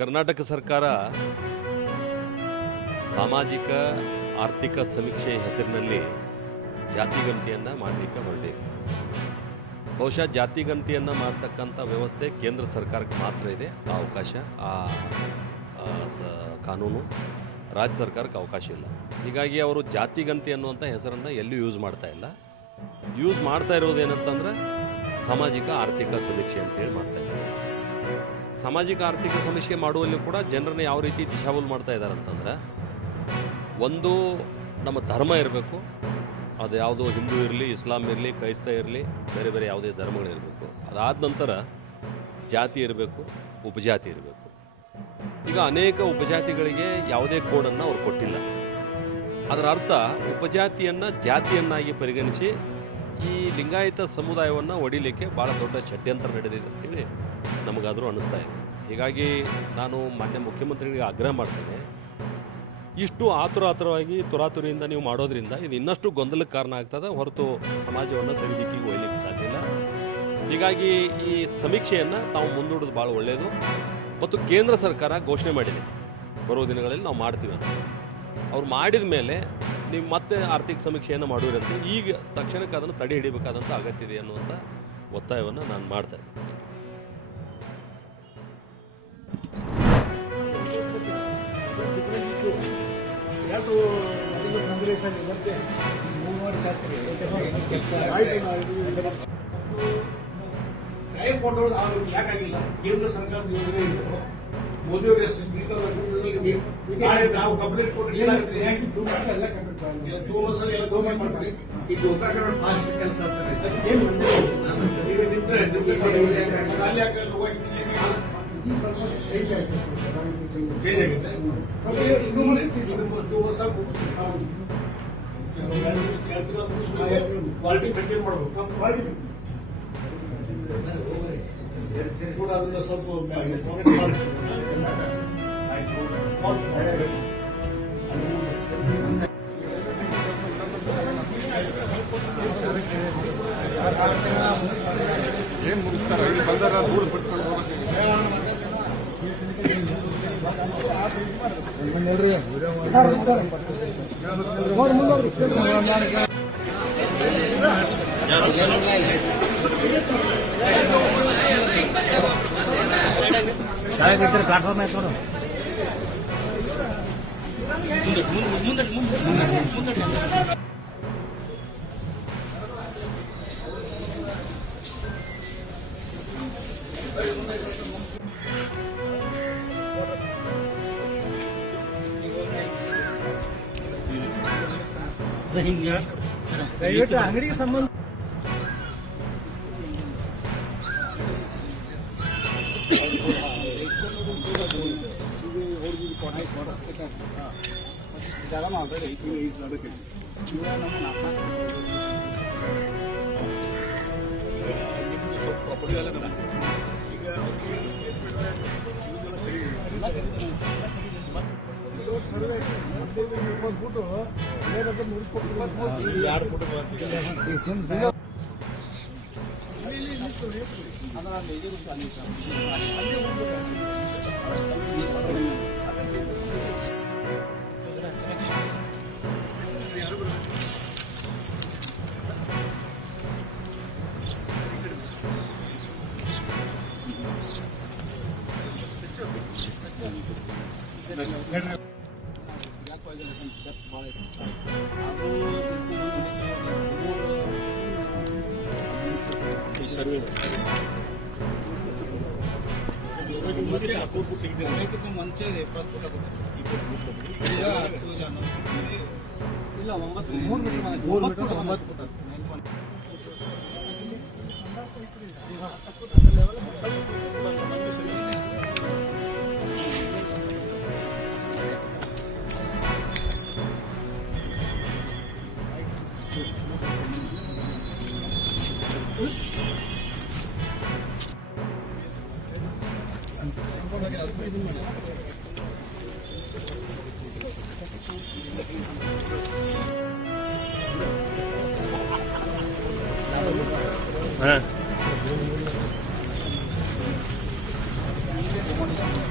ಕರ್ನಾಟಕ ಸರ್ಕಾರ ಸಾಮಾಜಿಕ ಆರ್ಥಿಕ ಸಮೀಕ್ಷೆ ಹೆಸರಿನಲ್ಲಿ ಜಾತಿಗಣತಿಯನ್ನು ಮಾಡಲಿಕ್ಕೆ ಹೊರಟಿದೆ. ಬಹುಶಃ ಜಾತಿಗಣತಿಯನ್ನು ಮಾಡ್ತಕ್ಕಂಥ ವ್ಯವಸ್ಥೆ ಕೇಂದ್ರ ಸರ್ಕಾರಕ್ಕೆ ಮಾತ್ರ ಇದೆ ಆ ಅವಕಾಶ, ಕಾನೂನು. ರಾಜ್ಯ ಸರ್ಕಾರಕ್ಕೆ ಅವಕಾಶ ಇಲ್ಲ. ಹೀಗಾಗಿ ಅವರು ಜಾತಿಗಣತಿ ಅನ್ನುವಂಥ ಹೆಸರನ್ನು ಎಲ್ಲೂ ಯೂಸ್ ಮಾಡ್ತಾ ಇಲ್ಲ. ಯೂಸ್ ಮಾಡ್ತಾ ಇರೋದೇನಂತಂದ್ರೆ ಸಾಮಾಜಿಕ ಆರ್ಥಿಕ ಸಮೀಕ್ಷೆ ಅಂತೇಳಿ ಮಾಡ್ತಾ ಇದ್ದಾರೆ. ಸಾಮಾಜಿಕ ಆರ್ಥಿಕ ಸಮೀಕ್ಷೆ ಮಾಡುವಲ್ಲಿ ಕೂಡ ಜನರನ್ನ ಯಾವ ರೀತಿ ದಿಶಾವೂಲು ಮಾಡ್ತಾ ಇದ್ದಾರೆ ಅಂತಂದ್ರೆ, ಒಂದು ನಮ್ಮ ಧರ್ಮ ಇರಬೇಕು, ಅದು ಯಾವುದೋ ಹಿಂದೂ ಇರಲಿ, ಇಸ್ಲಾಂ ಇರಲಿ, ಕ್ರೈಸ್ತ ಇರಲಿ, ಬೇರೆ ಬೇರೆ ಯಾವುದೇ ಧರ್ಮಗಳಿರಬೇಕು. ಅದಾದ ನಂತರ ಜಾತಿ ಇರಬೇಕು, ಉಪಜಾತಿ ಇರಬೇಕು. ಈಗ ಅನೇಕ ಉಪಜಾತಿಗಳಿಗೆ ಯಾವುದೇ ಕೋಡನ್ನು ಅವ್ರು ಕೊಟ್ಟಿಲ್ಲ. ಅದರ ಅರ್ಥ ಉಪಜಾತಿಯನ್ನು ಜಾತಿಯನ್ನಾಗಿ ಪರಿಗಣಿಸಿ ಈ ಲಿಂಗಾಯತ ಸಮುದಾಯವನ್ನು ಒಡಿಲಿಕ್ಕೆ ಭಾಳ ದೊಡ್ಡ ಷಡ್ಯಂತ್ರ ನಡೆದಿದೆ ಅಂತೇಳಿ ನಮಗಾದರೂ ಅನ್ನಿಸ್ತಾ ಇದೆ. ಹೀಗಾಗಿ ನಾನು ಮಾನ್ಯ ಮುಖ್ಯಮಂತ್ರಿಗಳಿಗೆ ಆಗ್ರಹ ಮಾಡ್ತೇನೆ, ಇಷ್ಟು ಆತುರಾತುರವಾಗಿ ತುರಾತುರಿಯಿಂದ ನೀವು ಮಾಡೋದ್ರಿಂದ ಇದು ಇನ್ನಷ್ಟು ಗೊಂದಲಕ್ಕೆ ಕಾರಣ ಆಗ್ತದೆ ಹೊರತು ಸಮಾಜವನ್ನು ಸರಿದಿಕ್ಕಿಗೆ ಒಯ್ಯಲಿಕ್ಕೆ ಸಾಧ್ಯ ಇಲ್ಲ. ಹೀಗಾಗಿ ಈ ಸಮೀಕ್ಷೆಯನ್ನು ತಾವು ಮುಂದೂಡೋದು ಭಾಳ ಒಳ್ಳೆಯದು. ಮತ್ತು ಕೇಂದ್ರ ಸರ್ಕಾರ ಘೋಷಣೆ ಮಾಡಿದೆ ಬರೋ ದಿನಗಳಲ್ಲಿ ನಾವು ಮಾಡ್ತೀವಿ ಅಂತ. ಅವ್ರು ಮಾಡಿದ ಮೇಲೆ ನೀವು ಮತ್ತೆ ಆರ್ಥಿಕ ಸಮೀಕ್ಷೆಯನ್ನು ಮಾಡೋರಂತೆ ಈಗ ತಕ್ಷಣಕ್ಕೆ ಅದನ್ನು ತಡೆ ಹಿಡಿಬೇಕಾದಂಥ ಅಗತ್ಯ ಇದೆ ಅನ್ನುವಂಥ ಒತ್ತಾಯವನ್ನು ನಾನು ಮಾಡ್ತೇನೆ. ಯಾಕಾಗಿಲ್ಲ? ಕೇಂದ್ರ ಸರ್ಕಾರದ ಯೋಜನೆ ಇತ್ತು, ಮೋದಿಯವರು ಎಷ್ಟು ನಾವು ಕಂಪ್ಲೇಂಟ್ ಕೊಟ್ಟರೆ ಏನಾಗುತ್ತೆ? ಕ್ವಾಲಿಟಿ ಮೇಂಟೈನ್ ಮಾಡಬೇಕು ಕೂಡ ಅದನ್ನ ಸ್ವಲ್ಪ ಏನ್ ಮುಗಿಸ್ತಾರ ಇಲ್ಲಿ ಬಂದಾರ ದೂರ ಬಿಟ್ಕೊಂಡು ಹೋಗ್ಬೇಕು. ಪ್ಲಾಟ್ಫಾರ್ಮ್ ಆಯ್ತು ನೋಡು. ದಯವಿಟ್ಟು ಅಂಗಡಿಗೆ ಸಂಬಂಧ ಮುಂಚೆ ಇಲ್ಲ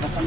9